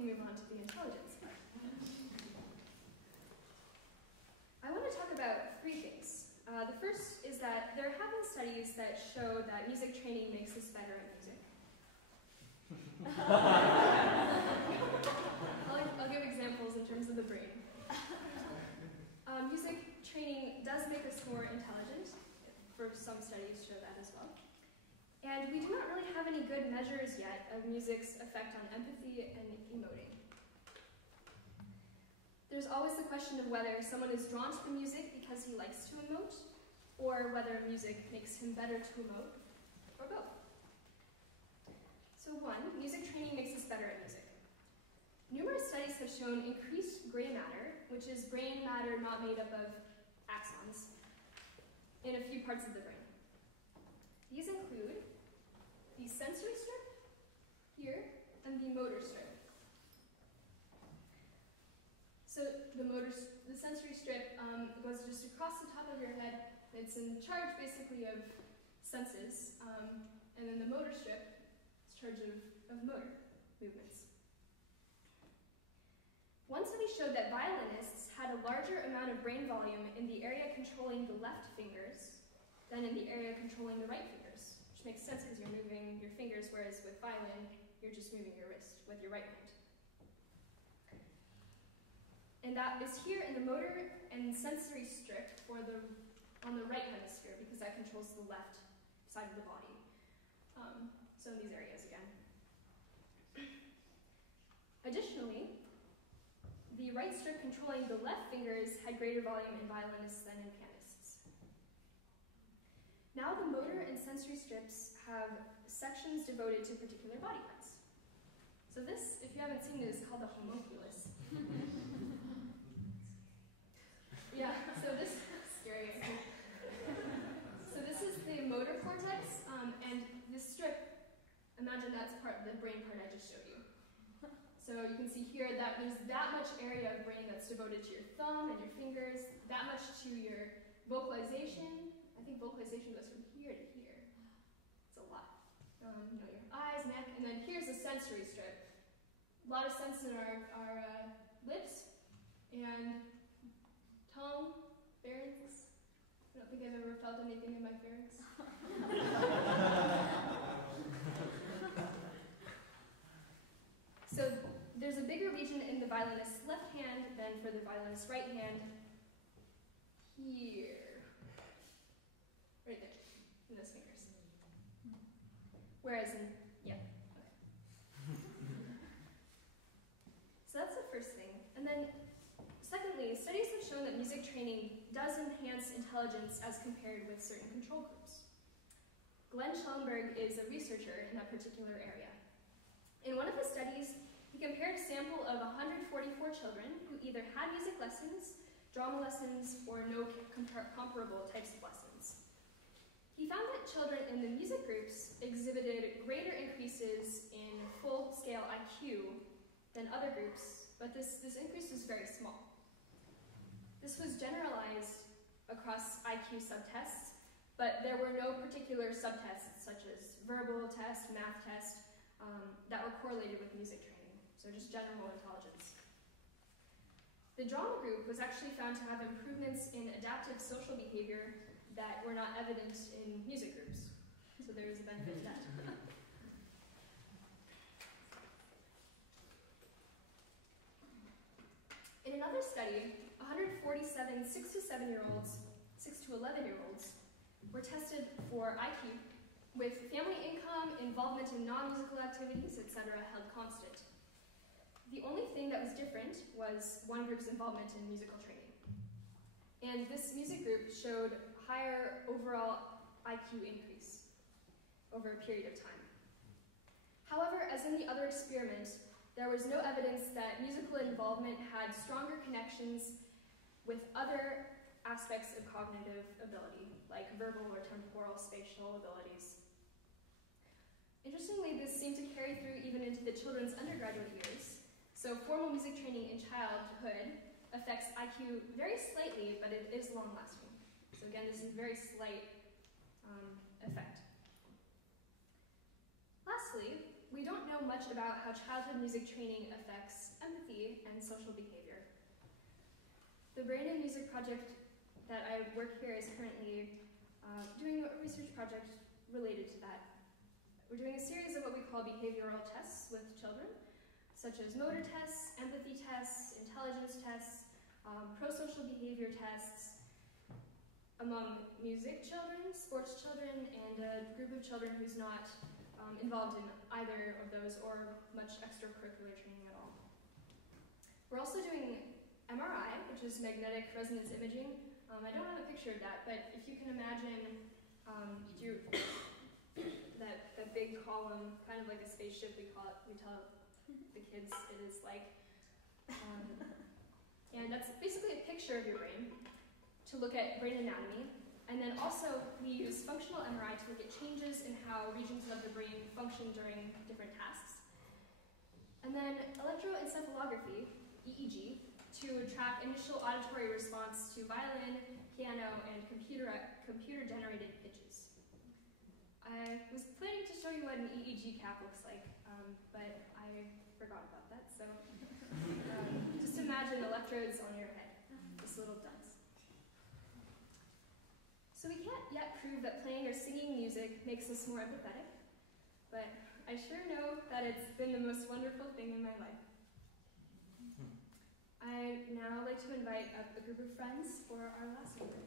can move on to the intelligence part. I want to talk about three things. The first is that there have been studies that show that music training makes us better at music. I'll give examples in terms of the brain. Music training does make us more intelligent. For some studies show that as well. And we do not really have any good measures yet of music's effect on empathy and emoting. There's always the question of whether someone is drawn to the music because he likes to emote, or whether music makes him better to emote, or both. So one, music training makes us better at music. Numerous studies have shown increased gray matter, which is brain matter not made up of axons, in a few parts of the brain. These include the sensory strip here and the motor strip. So the sensory strip goes just across the top of your head. It's in charge basically of senses, and then the motor strip is in charge of motor movements. One study showed that violinists had a larger amount of brain volume in the area controlling the left fingers than in the area controlling the right fingers, which makes sense because you're moving your fingers, whereas with violin, you're just moving your wrist with your right hand. And that is here in the motor and sensory strip on the right hemisphere, because that controls the left side of the body. So in these areas again. Additionally, the right strip controlling the left fingers had greater volume in violinists than in pianists. Now the motor and sensory strips have sections devoted to particular body parts. So this, if you haven't seen it, is called the homunculus. Yeah, so this is scary. So this is the motor cortex, and this strip, imagine that's the brain part I just showed you. So you can see here that means that much area of brain that's devoted to your thumb and your fingers, that much to your vocalization. I think vocalization goes from here to here. It's a lot. Your eyes, neck, and then here's the sensory strip. A lot of sense in our lips and tongue, pharynx. I don't think I've ever felt anything in my pharynx. So there's a bigger region in the violinist's left hand than for the violinist's right hand. Here. Right there, in those fingers. Whereas in, yeah, okay. So that's the first thing. And then, secondly, studies have shown that music training does enhance intelligence as compared with certain control groups. Glenn Schellenberg is a researcher in that particular area. In one of his studies, he compared a sample of 144 children who either had music lessons, drama lessons, or no comparable types of lessons. He found that children in the music groups exhibited greater increases in full-scale IQ than other groups, but this increase was very small. This was generalized across IQ subtests, but there were no particular subtests such as verbal test, math test, that were correlated with music training, so just general intelligence. The drama group was actually found to have improvements in adaptive social behavior that were not evident in music groups, so there is a benefit to that. In another study, 147 6 to 7-year-olds, 6 to 11-year-olds were tested for IQ, with family income, involvement in non-musical activities, etc. held constant. The only thing that was different was one group's involvement in musical training. And this music group showed higher overall IQ increase over a period of time. However, as in the other experiment, there was no evidence that musical involvement had stronger connections with other aspects of cognitive ability, like verbal or temporal spatial abilities. Interestingly, this seemed to carry through even into the children's undergraduate years. So formal music training in childhood affects IQ very slightly, but it is long-lasting. So again, this is a very slight effect. Lastly, we don't know much about how childhood music training affects empathy and social behavior. The Brain and Music project that I work here is currently doing a research project related to that. We're doing a series of what we call behavioral tests with children, such as motor tests, empathy tests, intelligence tests, pro-social behavior tests, among music children, sports children, and a group of children who's not involved in either of those or much extracurricular training at all. We're also doing MRI, which is magnetic resonance imaging. I don't have a picture of that, but if you can imagine that big column, kind of like a spaceship, we tell the kids it is like. And that's basically a picture of your brain to look at brain anatomy. And then also we use functional MRI to look at changes in how regions of the brain function during different tasks. And then electroencephalography, EEG, to track initial auditory response to violin, piano, and computer-generated pitches. I was planning to show you what an EEG cap looks like, but I forgot about that, so just imagine electrodes on your head, just little dots. So we can't yet prove that playing or singing music makes us more empathetic, but I sure know that it's been the most wonderful thing in my life. I'd now like to invite up a group of friends for our last number.